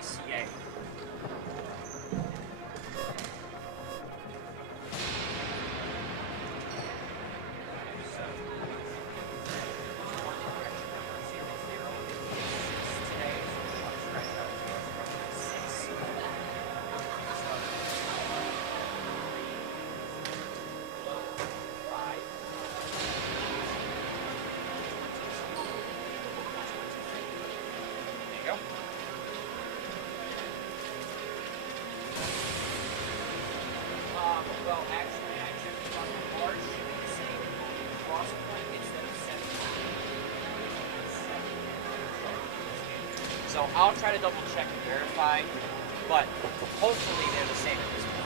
ICA. Well, actually, I checked on the March, it's saying Crosspointe instead of 7. So I'll try to double check and verify, but hopefully they're the same at this point.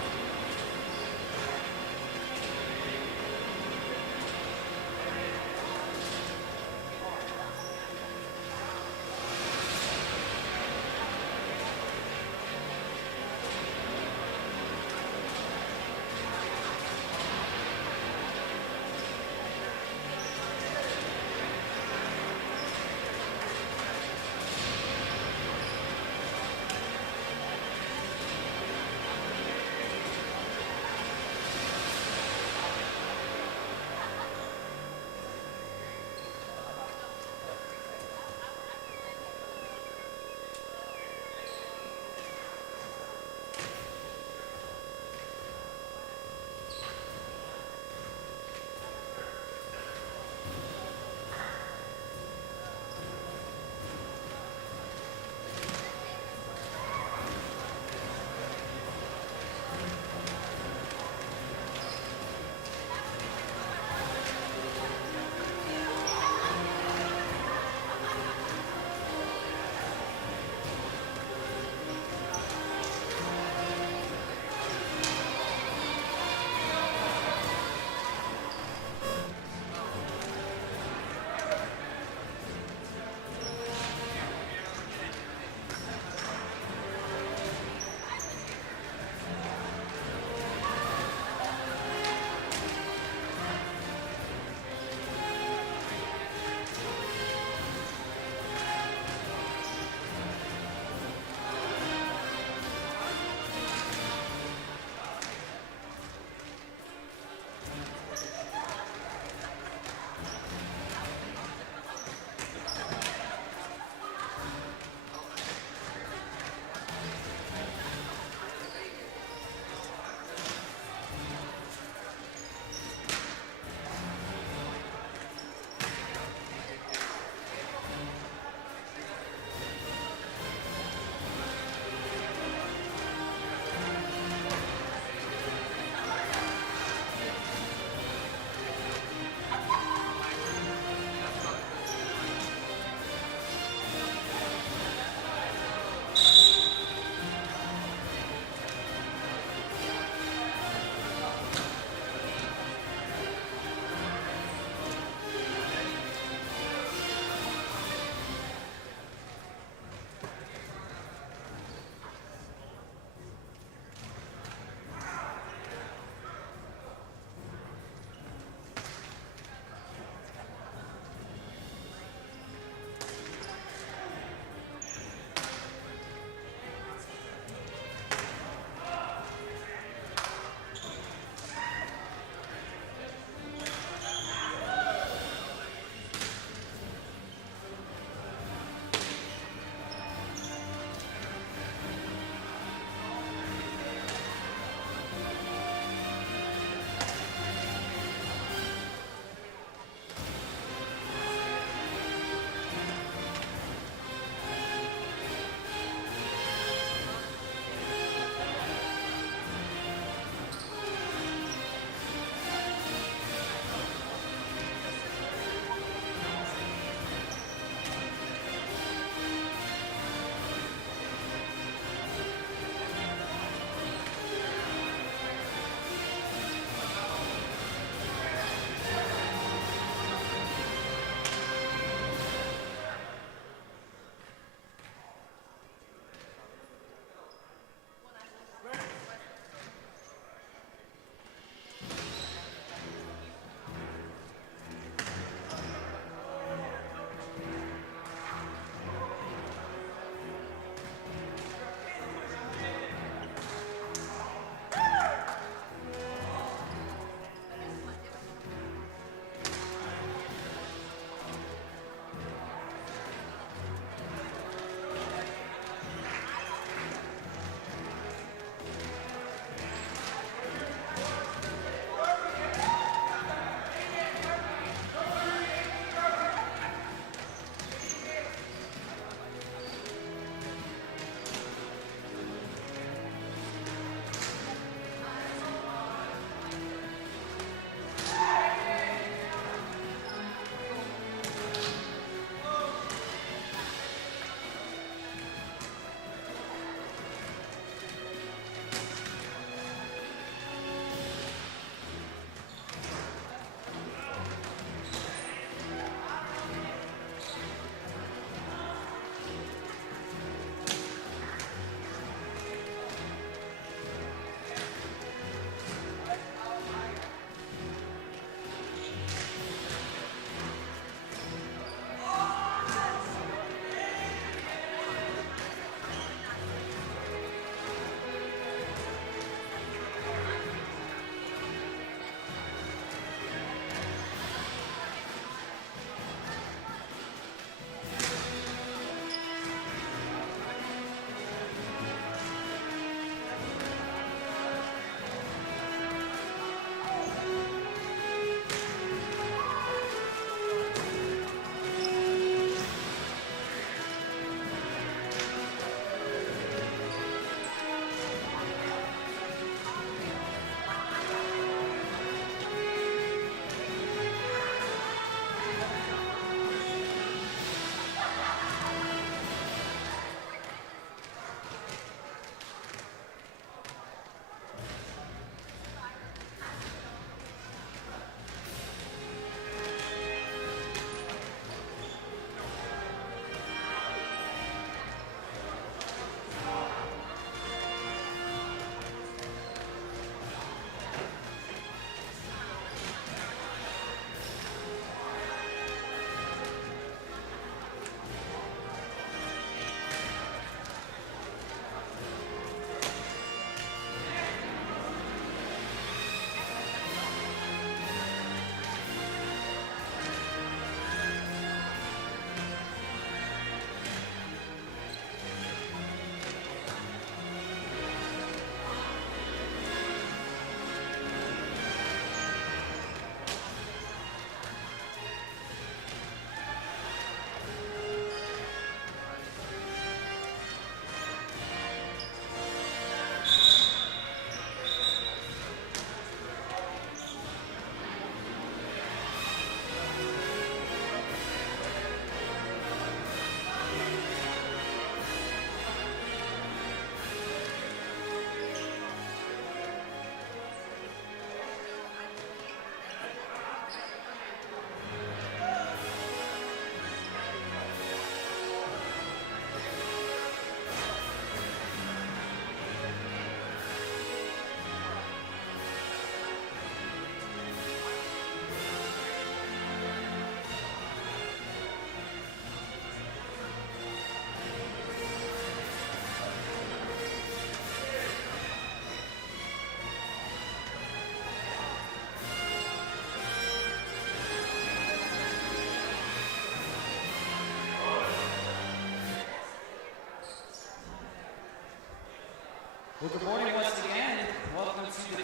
Well, good morning once again. Welcome to the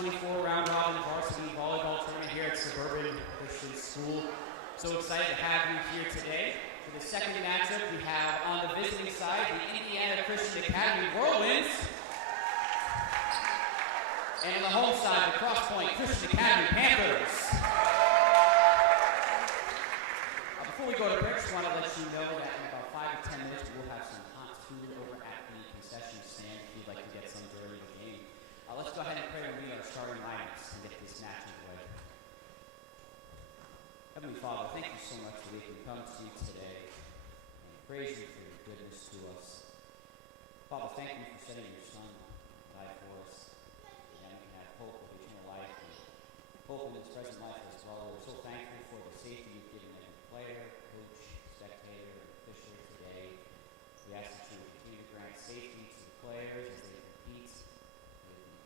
2024 Round Robin Varsity Volleyball Tournament here at Suburban Christian School. So excited to have you here today. For the second matchup, we have on the visiting side the Indiana Christian Academy Whirlwinds. And on the home side, the Crosspointe Christian Academy Panthers. Before we go to break, I just want to let you know that in about 5 to 10 minutes, we'll have some hot food over at the concession stand if you'd like to get some during the game. Let's go ahead and pray and read our starting lineups and get this match underway. Heavenly Father, thank you so much that we can come to you today and praise you for your goodness to us. Father, thank you for sending your Son to die for us, and that we can have hope of eternal life and hope in this present life as well. We're so thankful for the safety you've given every player, coach, spectator, and official today. We ask that you would continue to grant safety to the players as they compete,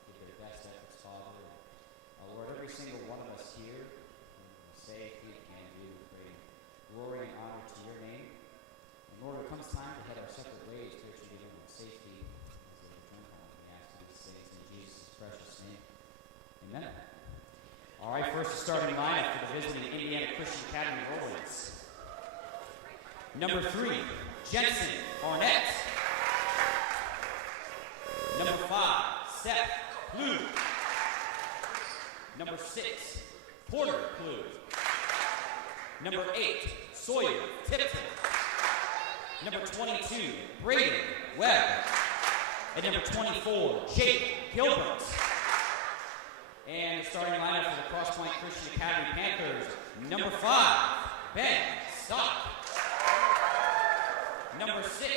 give their best efforts, Father. And, Lord, every single one of us here, safety and you bring glory and honor to your name. And Lord, when it comes time to head our separate ways, pray that you give them safety as they return home. We ask these things in Jesus' precious name. Amen. All right, first starting lineup for the visiting Indiana Christian Academy Whirlwinds. Number 3, Jensen Arnett. Number 5, Seth Blue. Number 6, Porter Blue. Number 8, Sawyer Tipton. Number 22, Braden Webb. And number 24, Jake Gilbert. And the starting lineup for the Crosspointe Christian Academy Panthers, number 5, Ben Stock. Number 6,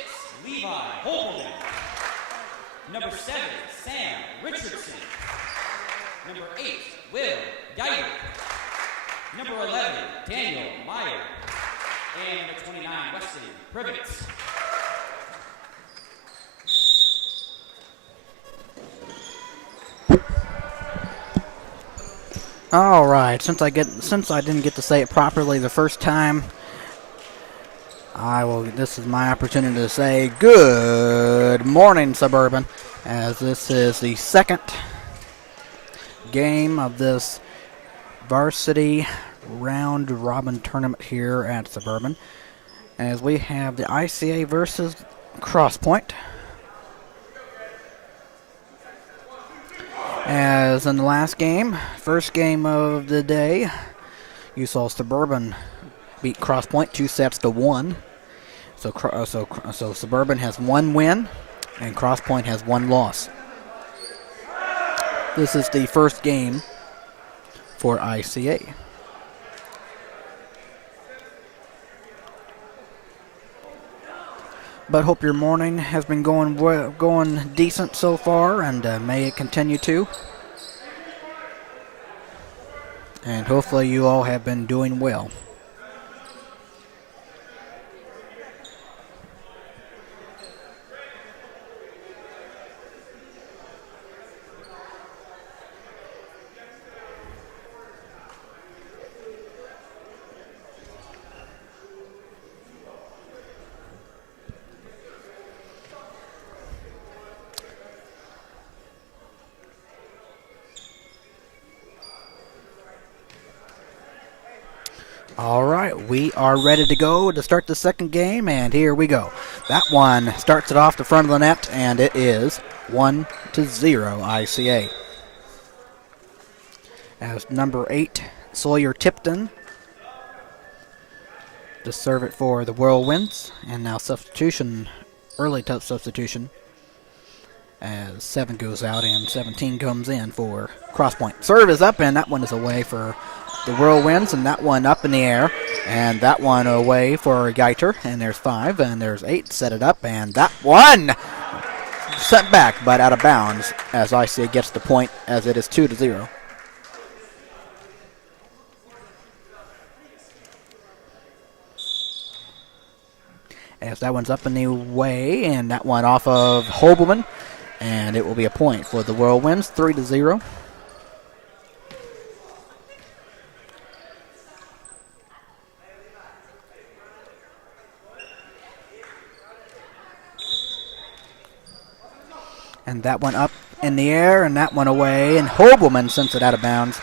Levi Holberman. Number 7, Sam Richardson. Number 8, Will Geyer. Number 11, Daniel Meyer. And number 29, Weston Privet. All right, since I didn't get to say it properly the first time, this is my opportunity to say good morning, Suburban, as this is the second game of this varsity round robin tournament here at Suburban, as we have the ICA versus Crosspointe. As in the last game, first game of the day, you saw Suburban beat Crosspointe 2-1. So Suburban has 1 win, and Crosspointe has 1 loss. This is the first game for ICA. But hope your morning has been going decent so far, and may it continue to. And hopefully you all have been doing well. All right, we are ready to go to start the second game, and here we go. That one starts it off the front of the net, and it is 1-0 ICA. As number 8, Sawyer Tipton to serve it for the Whirlwinds, and now early substitution, as 7 goes out and 17 comes in for Crosspointe. Serve is up, and that one is away for the Whirlwinds, and that one up in the air, and that one away for Geiter, and there's 5, and there's 8, set it up, and that one sent back, but out of bounds, as ICA gets the point, as it is 2-0. As that one's up in the way, and that one off of Hobelman, and it will be a point for the Whirlwinds, 3-0. And that one up in the air, and that one away, and Hobelman sends it out of bounds,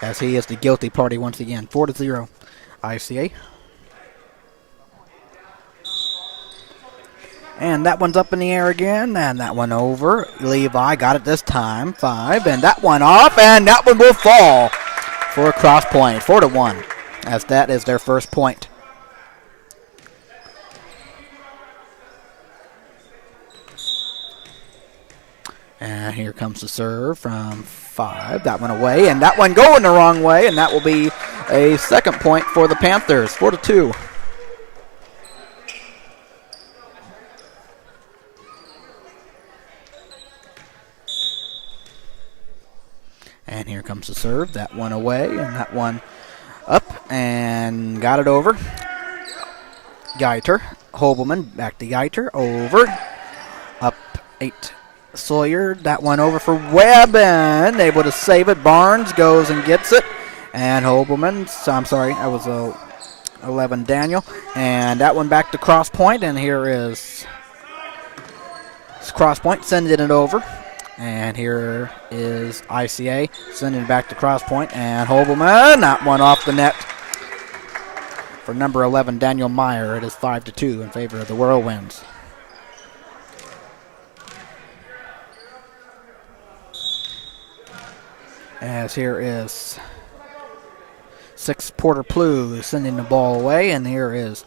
as he is the guilty party once again. 4-0, ICA. And that one's up in the air again, and that one over. Levi got it this time, 5, and that one off, and that one will fall for Crosspointe, 4-1, as that is their first point. And here comes the serve from 5. That one away, and that one going the wrong way, and that will be a second point for the Panthers, 4-2. And here comes the serve. That one away, and that one up, and got it over. Geiter, Hobelman, back to Geiter, over, up 8. Sawyer, that one over for Webb, and able to save it. Barnes goes and gets it, and Hobelman, I'm sorry, that was 11 Daniel, and that one back to Crosspointe, and here is Crosspointe sending it over, and here is ICA sending it back to Crosspointe, and Hobelman, that one off the net for number 11 Daniel Meyer. It is 5-2 in favor of the Whirlwinds. As here is 6 Porter Plew sending the ball away, and there is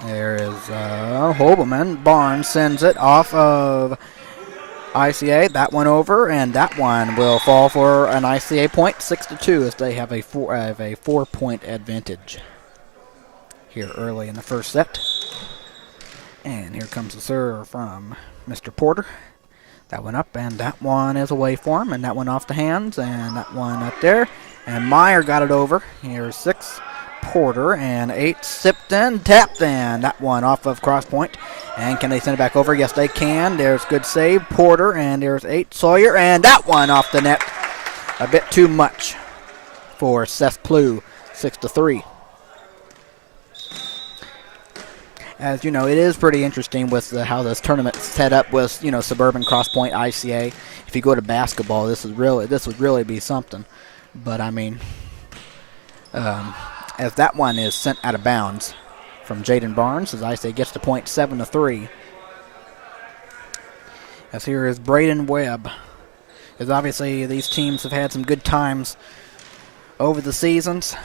Hobelman. Barnes sends it off of ICA. That one over, and that one will fall for an ICA point, 6-2, as they have a 4-point advantage here early in the first set. And here comes the serve from Mr. Porter. That one up, and that one is away for him, and that one off the hands, and that one up there. And Meyer got it over. Here's 6, Porter, and 8, Sipton, tapped in. That one off of Crosspointe. And can they send it back over? Yes, they can. There's good save, Porter, and there's 8, Sawyer, and that one off the net. A bit too much for Seth Plew, 6-3. As you know, it is pretty interesting with how this tournament's set up with, Suburban, Crosspointe, ICA. If you go to basketball, this would really be something. But I mean, as that one is sent out of bounds from Jaden Barnes, as ICA gets the point, 7-3. As here is Braden Webb. As obviously these teams have had some good times over the seasons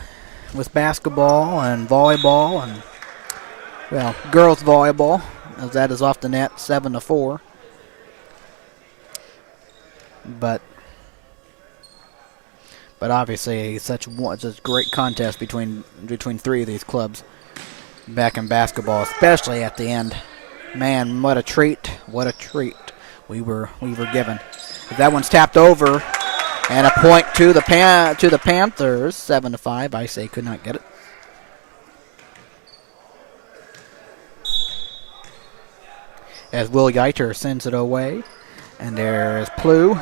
with basketball and volleyball and, well, girls volleyball, as that is off the net, 7-4. But obviously such a great contest between 3 of these clubs back in basketball, especially at the end. Man, what a treat! What a treat we were given. That one's tapped over, and a point to the Panthers, 7-5. I say could not get it. As Will Geiter sends it away. And there's Plew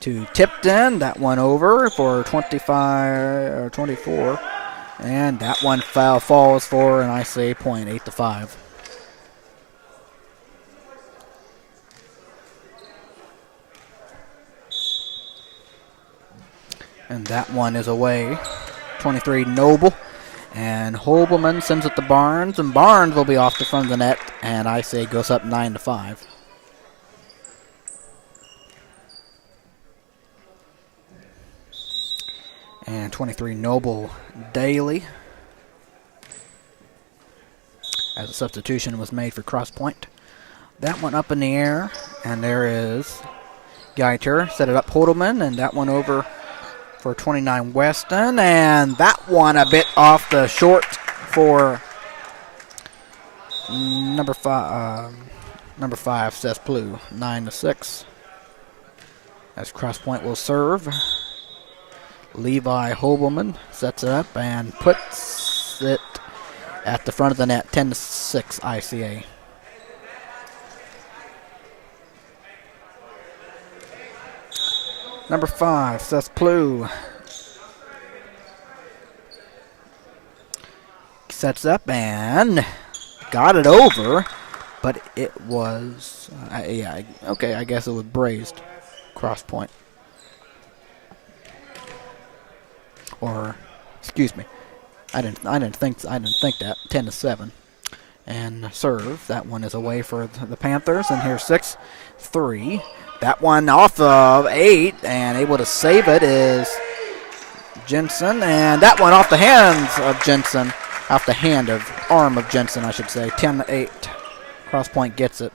to Tipton. That one over for 25 or 24. And that one falls for an ICA point, 8-5. And that one is away. 23 Noble. And Hobelman sends it to Barnes, and Barnes will be off the front of the net, and ICA goes up 9-5. And 23 Noble Daly, as a substitution was made for Crosspointe. That one up in the air, and there is Geiter, set it up Hodelman, and that one over for 29 Weston, and that one a bit off the short for number 5 Seth Plew, 9-6. As Crosspointe will serve. Levi Hobelman sets it up and puts it at the front of the net, 10-6 ICA. Number 5, Seth Plew sets up and got it over, but it was, okay, I guess it was brazed. Crosspointe. Or, excuse me, I didn't think that. 10-7. And serve. That one is away for the Panthers. And here's 6-3. That one off of 8 and able to save it is Jensen. And that one off the hands of Jensen. Off the arm of Jensen, I should say. 10-8. Crosspointe gets it.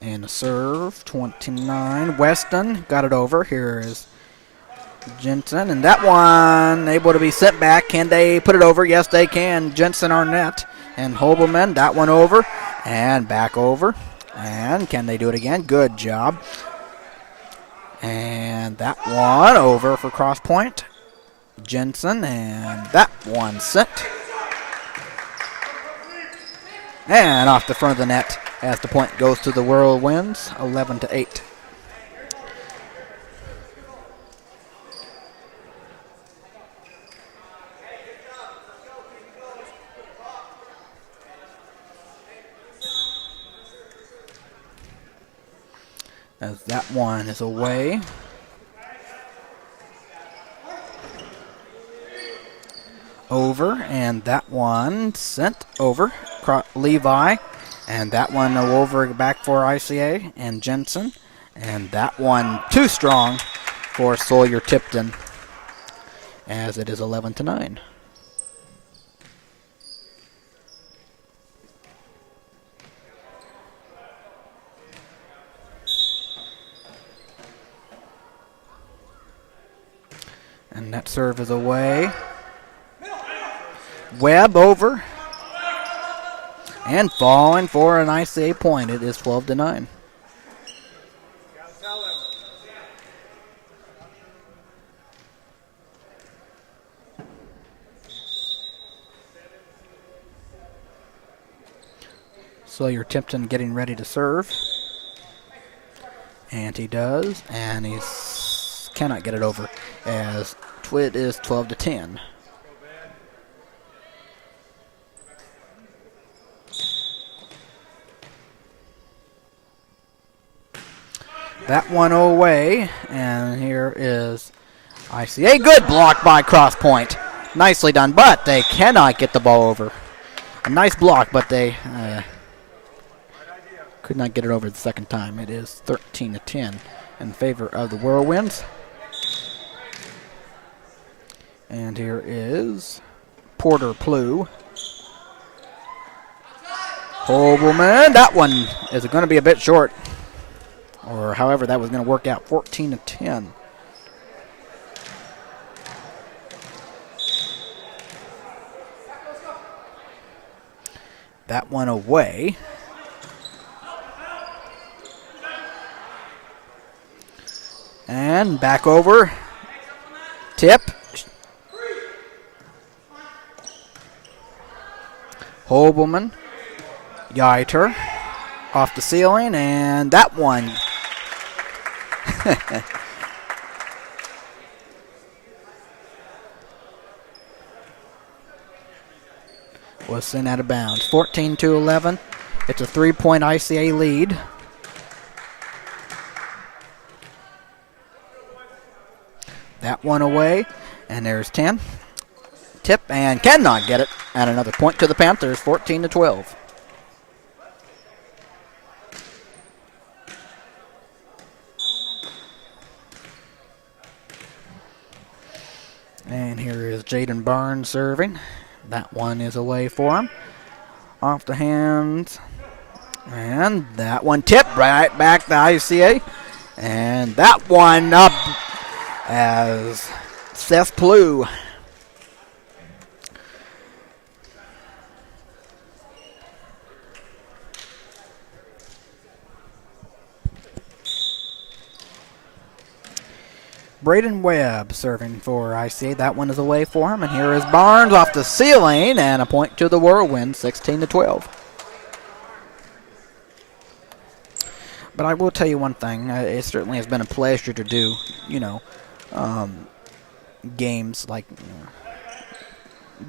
And a serve. 29. Weston got it over. Here is Jensen, and that one able to be sent back. Can they put it over? Yes, they can. Jensen Arnett and Hobelman, that one over and back over. And can they do it again? Good job. And that one over for Crosspointe. Jensen, and that one sent. And off the front of the net as the point goes to the Whirlwinds, 11-8. As that one is away. Over, and that one sent over. Levi, and that one over back for ICA and Jensen. And that one too strong for Sawyer Tipton as it is 11-9. And that serve is away. Webb over. And falling for an ICA point. It is 12-9. Sawyer Tipton getting ready to serve. And he does. And he cannot get it over as it is 12-10. That one away, and here is ICA. Good block by Crosspointe. Nicely done, but they cannot get the ball over. A nice block, but they could not get it over the second time. It is 13-10 in favor of the Whirlwinds. And here is Porter Plew. Hobelman, that one is going to be a bit short. Or however that was going to work out, 14-10. That one away. And back over. Tip. Hobelman. Geiter. Off the ceiling, and that one. Was sent out of bounds. 14-11. It's a 3-point ICA lead. That one away, and there's 10. Tip and cannot get it. And another point to the Panthers, 14-12. And here is Jaden Barnes serving. That one is away for him. Off the hands. And that one tipped right back to ICA. And that one up as Seth Plew. Braden Webb serving for ICA. That one is away for him. And here is Barnes off the ceiling. And a point to the Whirlwind, 16-12. But I will tell you one thing. It certainly has been a pleasure to do, games, like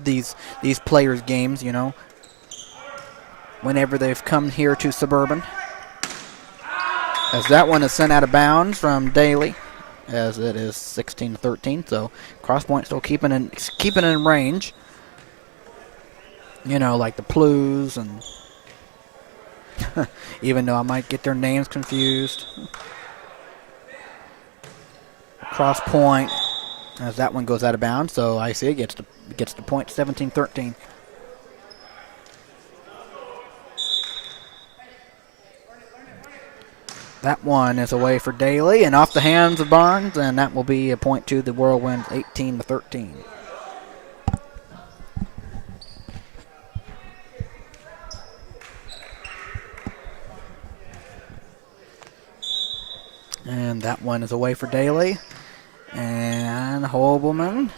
these players' games, whenever they've come here to Suburban. As that one is sent out of bounds from Daly, as it is 16-13. So Crosspointe still keeping it in range. Like the Blues, and even though I might get their names confused. Crosspointe, as that one goes out of bounds, so ICA gets the point, 17-13. That one is away for Daly and off the hands of Barnes, and that will be a point to the Whirlwinds, 18-13. And that one is away for Daly. And Holbelman.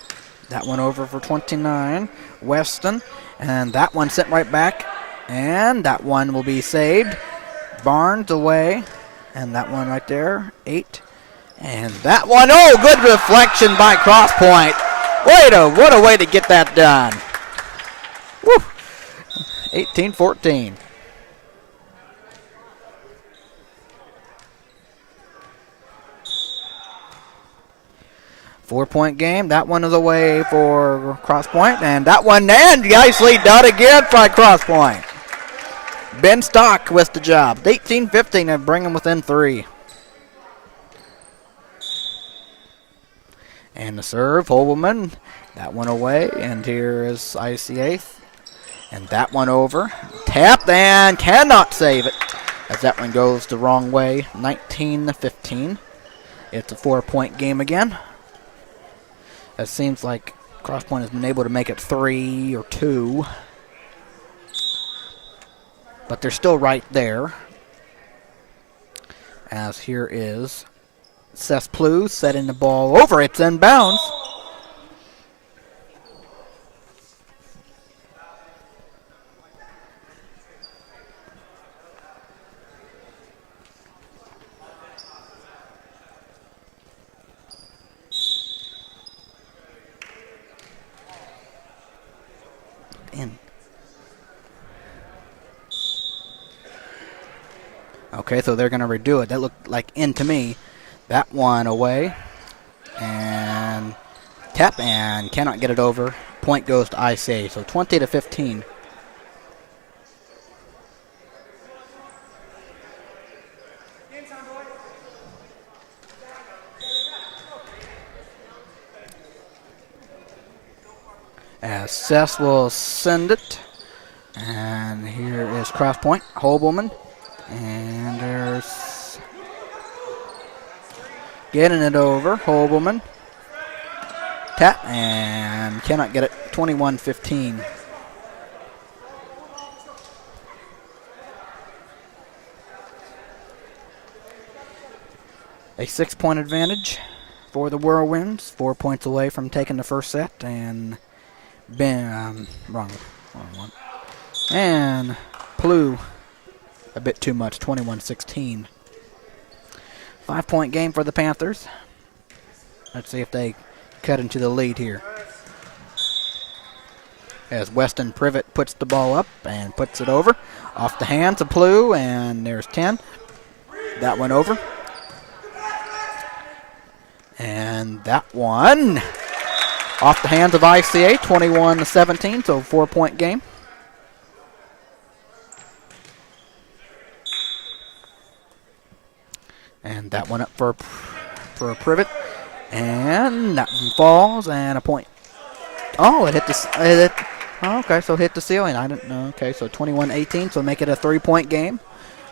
That one over for 29. Weston. And that one sent right back. And that one will be saved. Barnes away. And that one right there, 8. And that one, oh, good reflection by Crosspointe. What a way to get that done. Woo. 18-14. Four-point game. That one is away for Crosspointe. And that one, and nicely done again by Crosspointe. Ben Stock with the job. 18-15 and bring them within 3. And the serve, Holbelman. That one away. And here is ICA. And that one over. Tapped and cannot save it, as that one goes the wrong way. 19-15. It's a 4-point game again. It seems like Crosspointe has been able to make it 3 or 2. But they're still right there. As here is Cessplu setting the ball over. It's in bounds. In. Okay, so they're going to redo it. That looked like in to me. That one away. And tap and cannot get it over. Point goes to ICA. So 20-15. As Seth will send it. And here is Crosspointe, Holbelman. And there's getting it over, Holbelman. Tap and cannot get it, 21-15. A 6-point advantage for the Whirlwinds. 4 points away from taking the first set. And wrong one. And Plu a bit too much, 21-16. 5-point game for the Panthers. Let's see if they cut into the lead here. As Weston Privet puts the ball up and puts it over. Off the hands of Plu, and there's 10. That one over. And that one off the hands of ICA, 21-17, so 4-point game. And that one up for a Privet. And that one falls, and a point. Oh, it hit the okay, so hit the ceiling. I didn't know. Okay, so 21-18, so make it a 3-point game.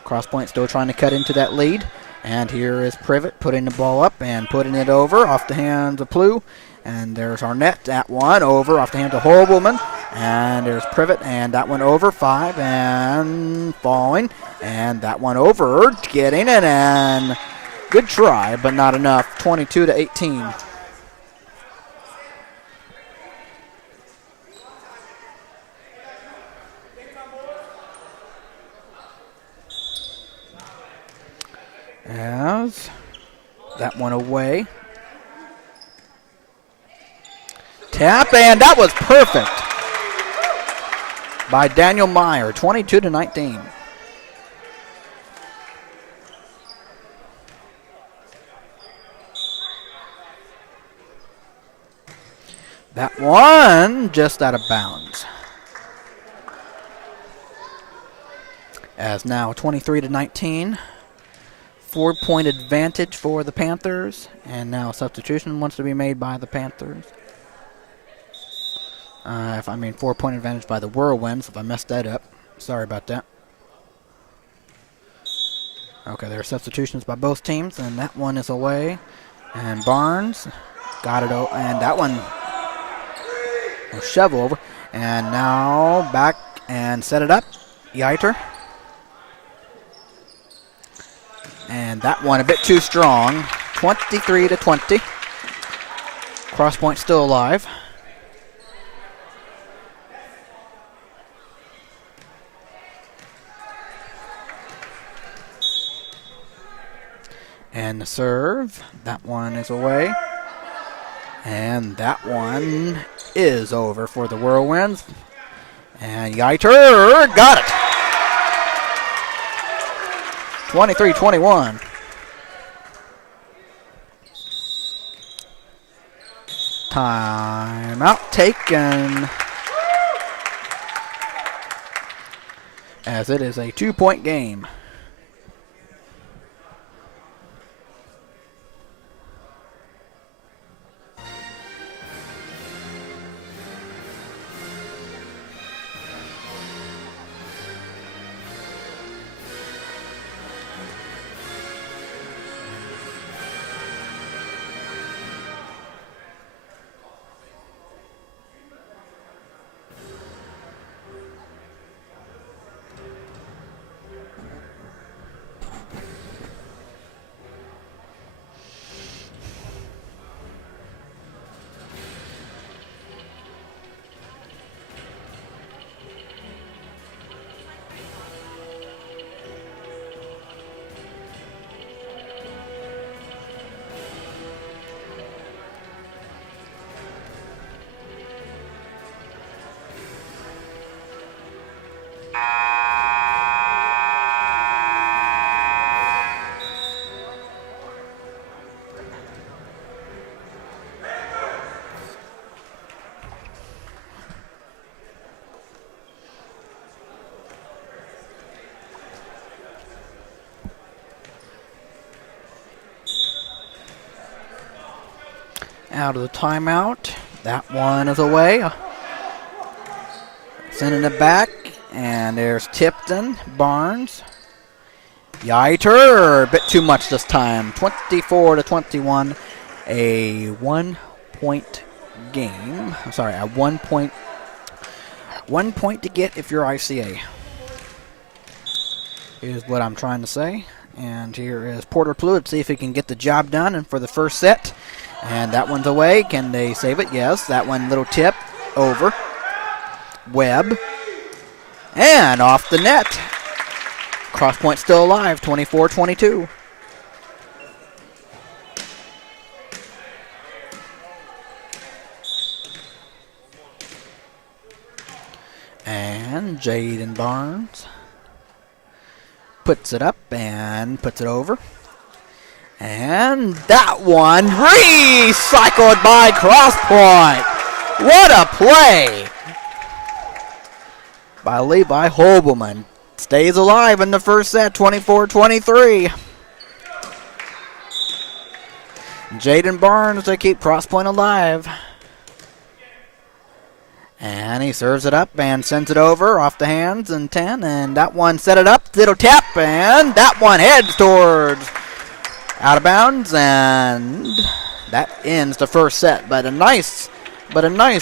Crosspointe still trying to cut into that lead. And here is Privet putting the ball up and putting it over off the hands of Plu. And there's Arnett, that one over off the hands of Holbelman. And there's Privet, and that one over, 5, and falling. And that one over, getting it, and good try, but not enough, 22-18. As that one away. tap, and that was perfect by Daniel Meyer, 22-19. That one just out of bounds. As now 23-19. 4-point advantage for the Panthers. And now a substitution wants to be made by the Panthers. 4-point advantage by the Whirlwinds, if I messed that up. Sorry about that. Okay, there are substitutions by both teams, and that one is away. And Barnes got it, and that one will shovel over. And now back and set it up. Yeiter. And that one a bit too strong. 23-20. Crosspointe still alive. And the serve. That one is away. And that one is over for the Whirlwinds. And Yeiter got it. 23-21. Timeout taken. As it is a 2-point game. Out of the timeout. That one is away. Sending it back. And there's Tipton, Barnes. Yeiter, a bit too much this time. 24-21. A 1-point game. Sorry, a 1 point. 1 point to get if you're ICA. Is what I'm trying to say. And here is Porter Pluid. See if he can get the job done. And for the first set. And that one's away. Can they save it? Yes. That one, little tip. Over. Webb. And off the net. Crosspointe still alive. 24-22. And Jaden Barnes puts it up and puts it over. And that one recycled by Crosspointe. What a play by Levi Hobelman. Stays alive in the first set, 24-23. Jaden Barnes to keep Crosspointe alive. And he serves it up and sends it over off the hands and 10. And that one set it up, little tap, and that one heads towards out of bounds, and that ends the first set. But a nice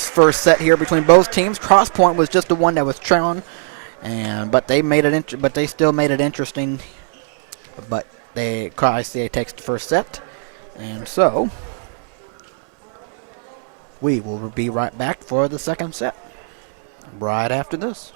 first set here between both teams. Crosspointe was just the one that was trailing, but they still made it interesting. But ICA takes the first set, and so we will be right back for the second set right after this.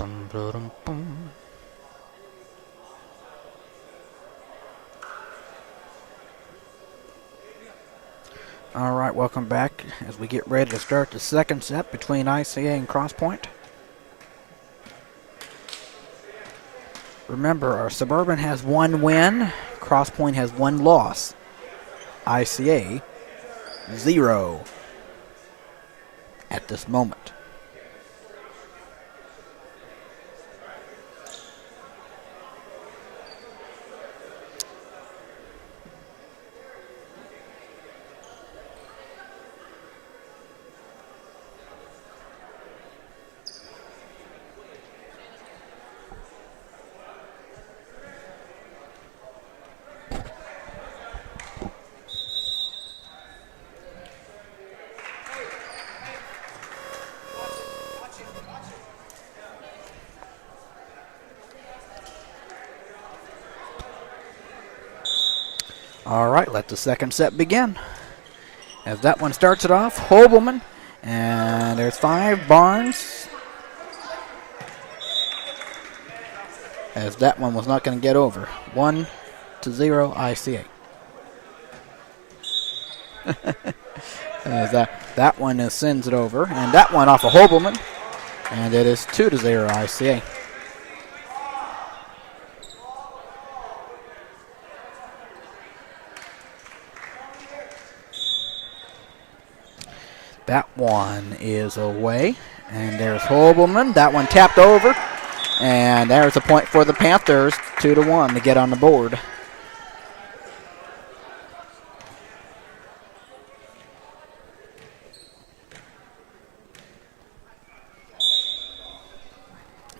Bum, ba-dum, bum. All right, welcome back as we get ready to start the second set between ICA and Crosspointe. Remember, our Suburban has 1 win, Crosspointe has 1 loss. ICA 0 at this moment. All right, let the second set begin. As that one starts it off, Hobelman, and there's 5, Barnes. As that one was not going to get over. 1-0 ICA. As that one sends it over, and that one off of Hobelman, and it is 2-0 ICA. That one is away, and there's Hobelman. That one tapped over, and there's a point for the Panthers, 2-1 to get on the board.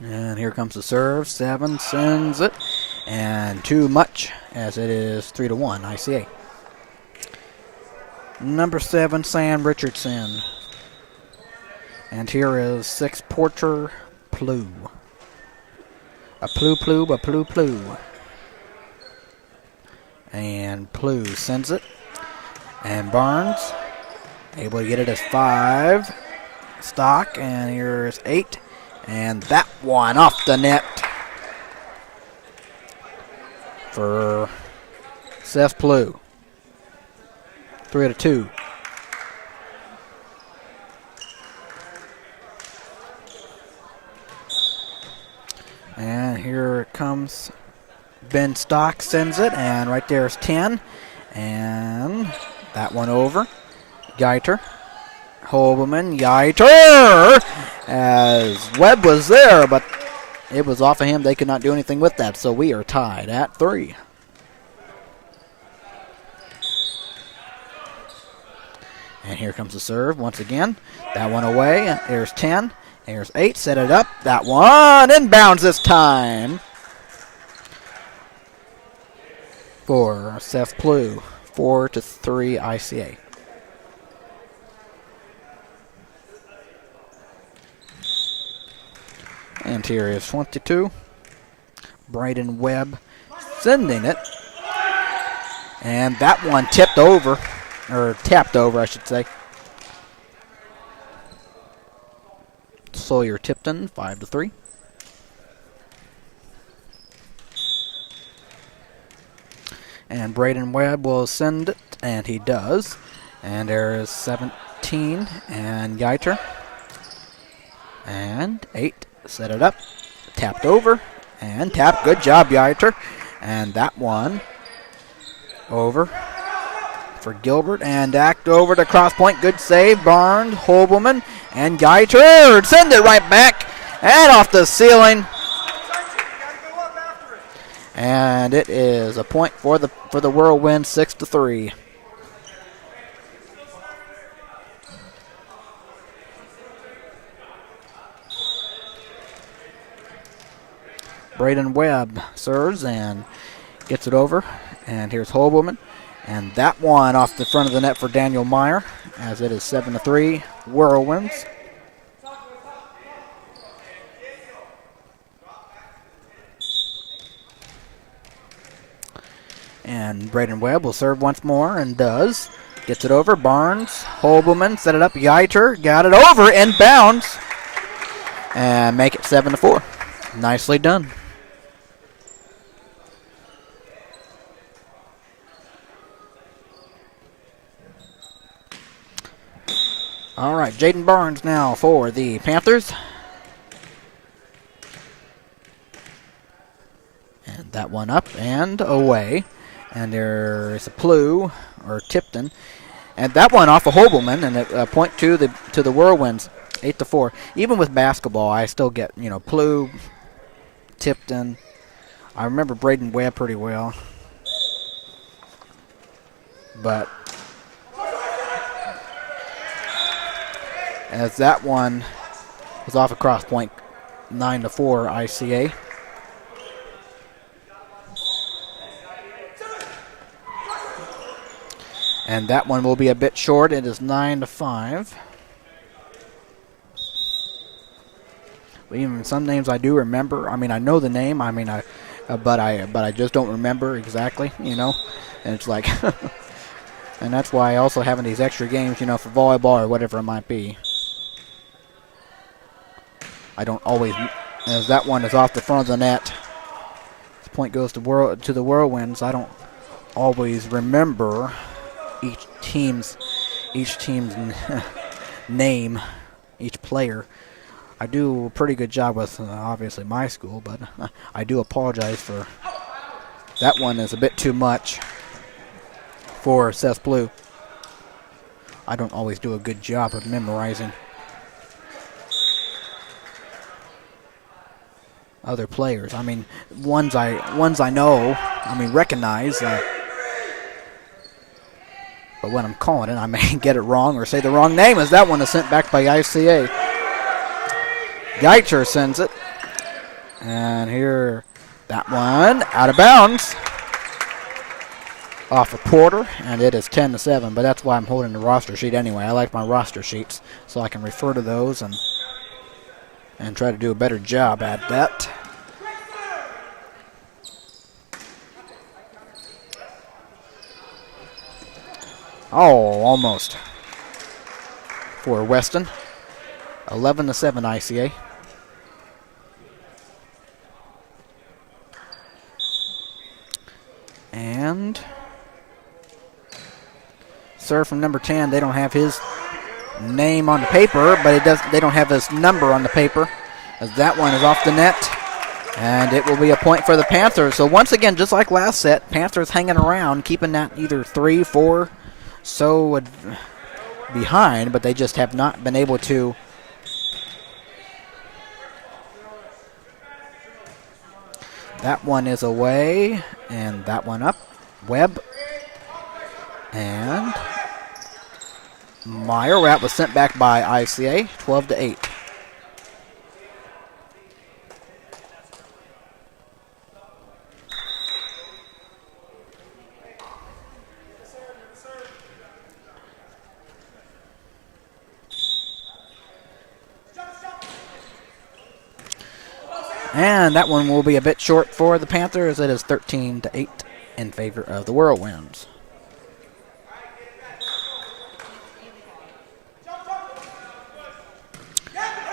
And here comes the serve. 7 sends it, and too much, as it is 3-1 ICA. Number 7, Sam Richardson. And here is 6, Porter Plew. A Plew. And Plew sends it. And Barnes able to get it as 5. Stock, and here's 8. And that one off the net for Seth Plew. 3-2. And here it comes. Ben Stock sends it, and right there is 10. And that one over. Geiter. Hobelman. Geiter! As Webb was there, but it was off of him. They could not do anything with that, so we are tied at 3. And here comes the serve once again. That one away. There's 10. There's 8. Set it up. That one inbounds this time for Seth Plew. 4-3 ICA. And here is 22. Braden Webb sending it. And that one tipped over. Or tapped over, I should say. Sawyer Tipton, 5-3. And Braden Webb will send it, and he does. And there is 17, and Geiter. And 8, set it up, tapped over, and tapped. Good job, Geiter. And that one over for Gilbert, and act over to Crosspointe. Good save, Barnes, Hobelman, and Geiter. Send it right back, and off the ceiling. And it is a point for the Whirlwind, 6-3. Braden Webb serves and gets it over. And here's Hobelman. And that one off the front of the net for Daniel Meyer, as it is 7-3 Whirlwinds. And Braden Webb will serve once more and does. Gets it over. Barnes, Hobelman, set it up. Geiter got it over, inbounds, and make it 7-4. Nicely done. All right, Jaden Barnes now for the Panthers. And that one up and away. And there's a Plew, or Tipton. And that one off of Hobelman, and a point to the Whirlwinds, 8-4. Even with basketball, I still get, Plew, Tipton. I remember Braden Webb pretty well. But as that one was off of Crosspointe, 9-4 ICA. And that one will be a bit short. It is 9-5. But even some names I do remember. I mean, I know the name. But I just don't remember exactly. And it's like, and that's why also having these extra games, for volleyball or whatever it might be. I don't always, as that one is off the front of the net. This point goes to the Whirlwinds. I don't always remember each team's name, each player. I do a pretty good job with obviously my school, but I do apologize for that one. Is a bit too much for Seth Blue. I don't always do a good job of memorizing other players. I mean, ones I know, recognize. But when I'm calling it, I may get it wrong or say the wrong name, as that one is sent back by ICA. Geitcher sends it. And here, that one out of bounds. Off of Porter, and it is 10-7, but that's why I'm holding the roster sheet anyway. I like my roster sheets, so I can refer to those and try to do a better job at that. Oh, almost. For Weston. 11-7 ICA. And serve from number 10. They don't have his name on the paper, but they don't have his number on the paper, as that one is off the net. And it will be a point for the Panthers. So once again, just like last set, Panthers hanging around, keeping that either 3-4 so behind, but they just have not been able to that one is away, and that one up. Webb and Meyer. That was sent back by ICA, 12-8. And that one will be a bit short for the Panthers. It is 13-8 in favor of the Whirlwinds.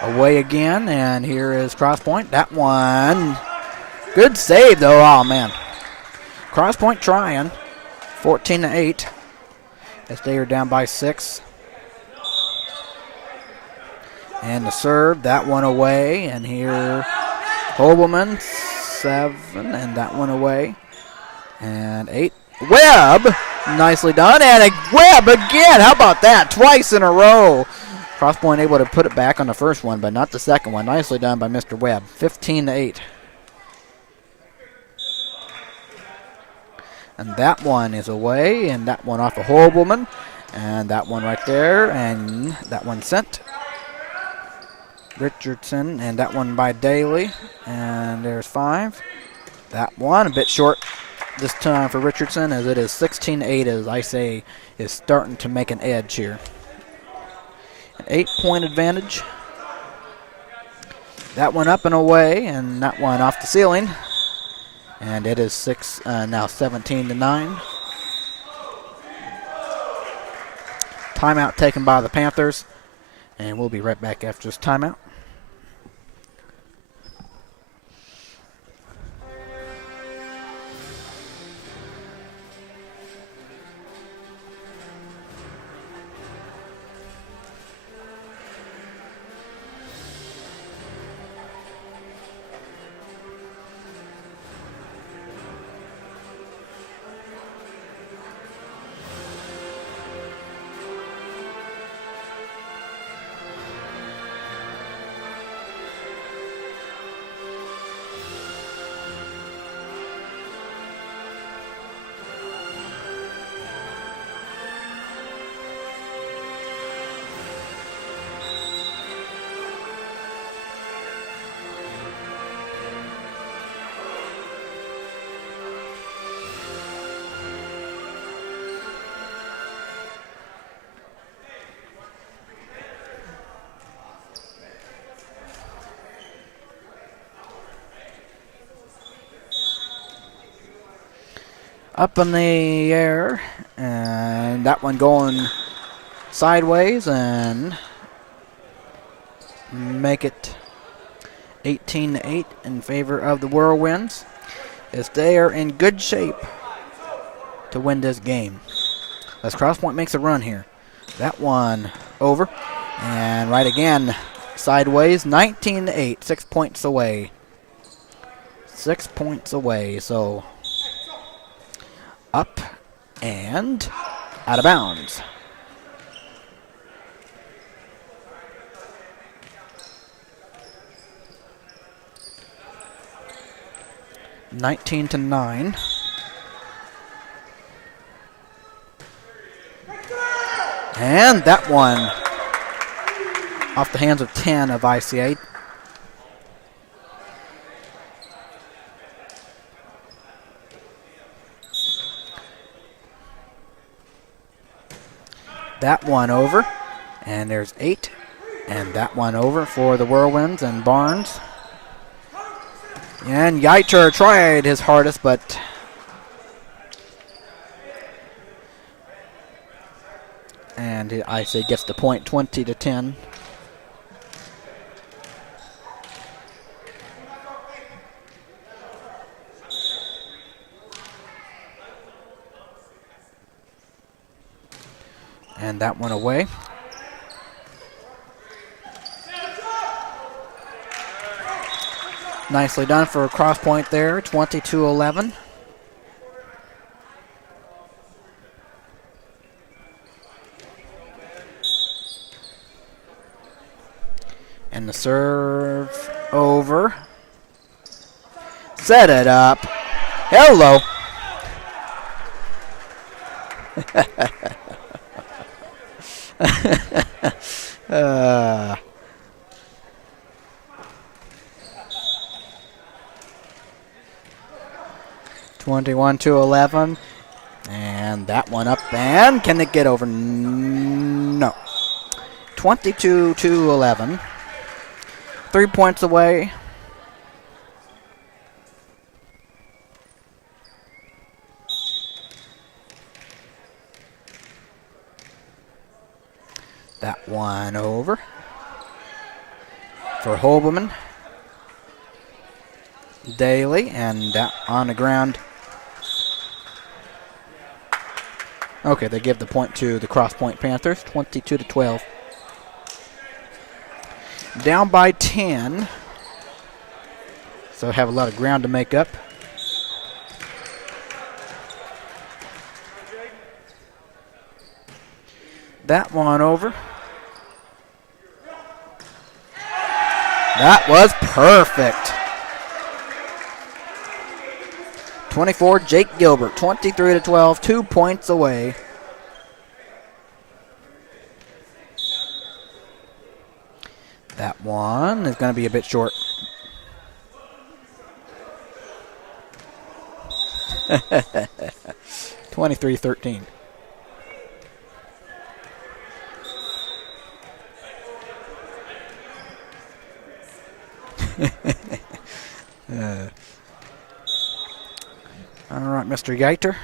Away again, and here is Crosspointe. That one, good save though. Oh man, Crosspointe trying. 14-8 as they are down by 6. And the serve, that one away, and here Hobelman, 7, and that one away. And 8. Webb, nicely done. And a Webb again. How about that? Twice in a row. Crosspointe able to put it back on the first one, but not the second one. Nicely done by Mr. Webb. 15-8. And that one is away, and that one off of Hobelman. And that one right there, and that one sent. Richardson, and that one by Daly, and there's 5. That one a bit short this time for Richardson, as it is 16-8, as I say, is starting to make an edge here. An 8-point advantage. That one up and away, and that one off the ceiling, and it is now 17-9. Timeout taken by the Panthers, and we'll be right back after this timeout. Up in the air, and that one going sideways, and make it 18-8 in favor of the Whirlwinds, as they are in good shape to win this game. As Crosspointe makes a run here. That one over, and right again, sideways, 19-8, 6 points away. 6 points away, so up and out of bounds. (19-9). And that one off the hands of 10 of ICA. That one over, and there's 8, and that one over for the Whirlwinds and Barnes. And Geiter tried his hardest, but and I say gets the point, 20-10. And that one away. Nicely done for Crosspointe there, 22-11. And the serve over. Set it up. Hello. 21-11, and that one up, and can it get over? No. 22-11, 3 points away. That one over for Holberman. Daly, and that on the ground. Okay, they give the point to the Crosspointe Panthers, 22-12. Down by 10. So have a lot of ground to make up. That one over. That was perfect. 24, Jake Gilbert, 23-12, 2 points away. That one is going to be a bit short. (23-13). All right, Mr. Geiter.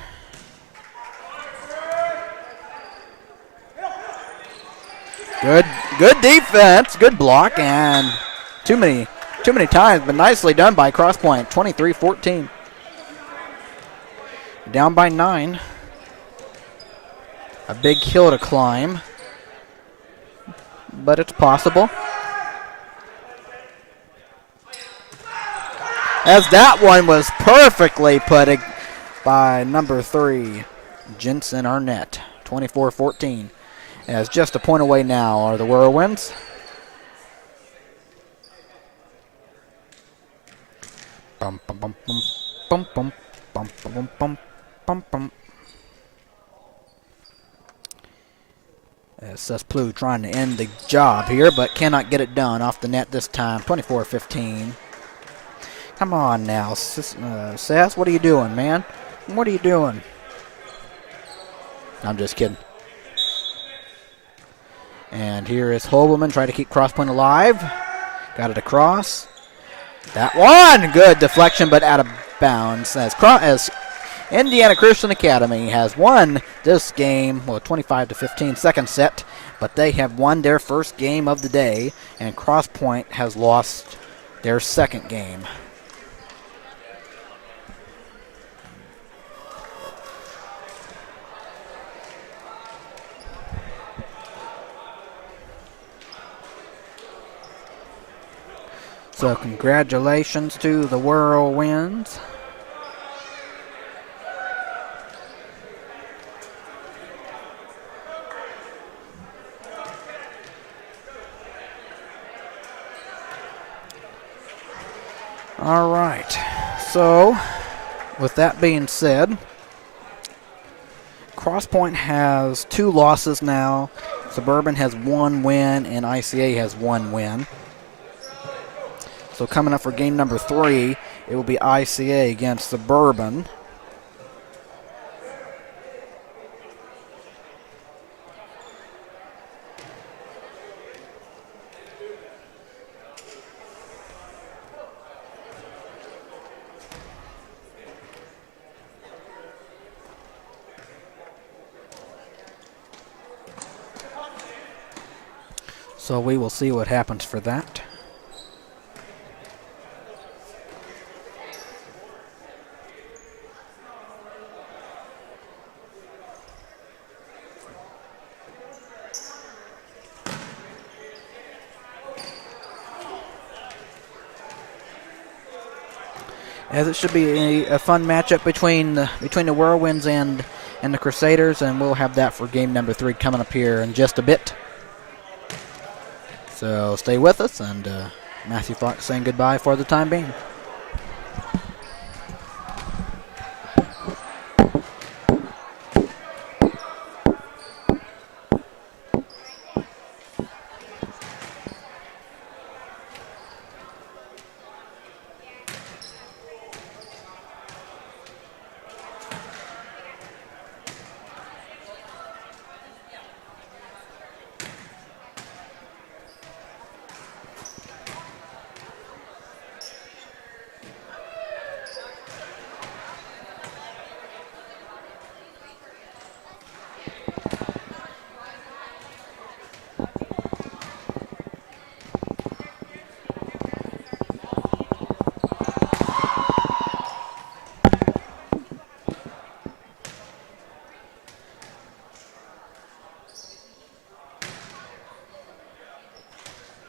Good defense, good block, and too many times, but nicely done by Crosspointe. 23-14. Down by 9. A big hill to climb, but it's possible. As that one was perfectly put by number 3, Jensen Arnett. 24-14. As just a point away now are the Whirlwinds. Bum bum bum bum bum bum bum bum bum bum. Cessplu trying to end the job here, but cannot get it done off the net this time. 24-15. Come on now, Seth. What are you doing, man? What are you doing? I'm just kidding. And here is Holberman trying to keep Crosspointe alive. Got it across. That one! Good deflection, but out of bounds. As Indiana Christian Academy has won this game, well, 25-15, second set, but they have won their first game of the day, and Crosspointe has lost their second game. So congratulations to the Whirlwinds. All right, so with that being said, Crosspointe has 2 losses now. Suburban has 1 win, and ICA has 1 win. So coming up for game number 3, it will be ICA against Suburban. So we will see what happens for that. As it should be a fun matchup between the Whirlwinds and the Crusaders, and we'll have that for game number 3 coming up here in just a bit. So stay with us, and Matthew Fox saying goodbye for the time being.